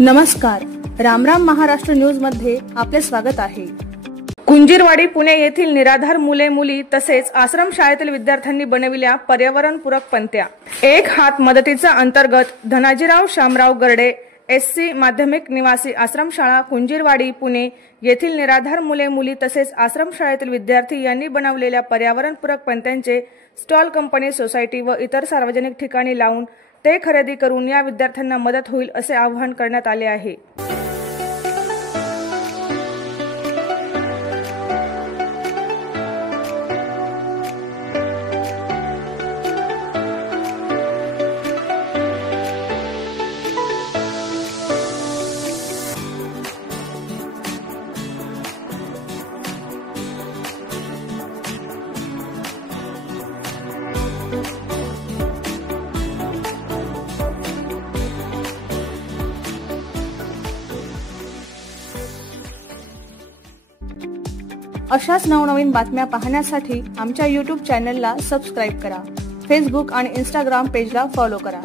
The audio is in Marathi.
नमस्कार, रामराम महाराष्ट्र न्यूज मध्ये आपले स्वागत आहे। कुंजीरवाडी पुणे येथील निराधार मुले मुली तसेच आश्रम शाळेतील विद्यार्थ्यांनी बनविल्या पर्यावरणपूरक पंत्या। एक हात मदतीचा अंतर्गत धनाजीराव शामराव गरडे एससी माध्यमिक निवासी आश्रमशाळा कुंजीरवाडी पुणे येथील निराधार मुले मुली तसेच आश्रम शाळेतील विद्यार्थी यांनी बनवलेल्या पर्यावरणपूरक पंत्यांचे स्टॉल कंपनी सोसायटी व इतर सार्वजनिक ठिकाणी लावून ते खरेदी करून या विद्यार्थ्यांना मदत होईल असे आवाहन करण्यात आले आहे। अशाच नवनवीन बातम्या पाहण्यासाठी आमच्या YouTube चॅनलला सबस्क्राइब करा। फेसबुक आणि Instagram पेजला फॉलो करा।